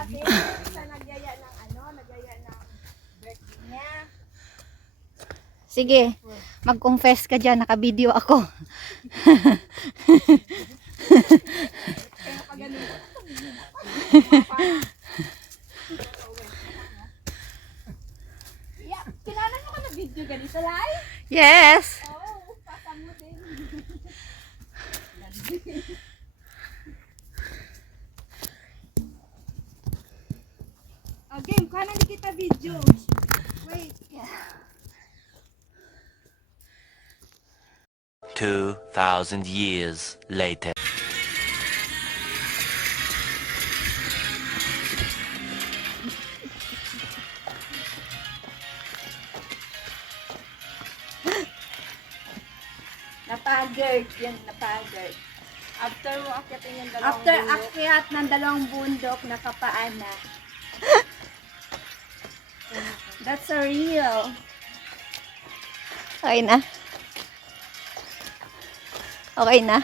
kasi sa nagyaya ng nagyaya ng birthday niya. Sige, mag-confess ka dyan, naka-video ako. Kaya pa ganun. Yeah, kilala mo ka na video ganito, Lai? Yes! Oo, pasa mo din. Oh, game, kuha na di kita video. Wait. 2,000 years later. Napagod, yan napagod. After mo akyatin yung dalawang After bundok, akyat ng dalawang bundok, nakapaan na. That's a real. Okay na? Okay na?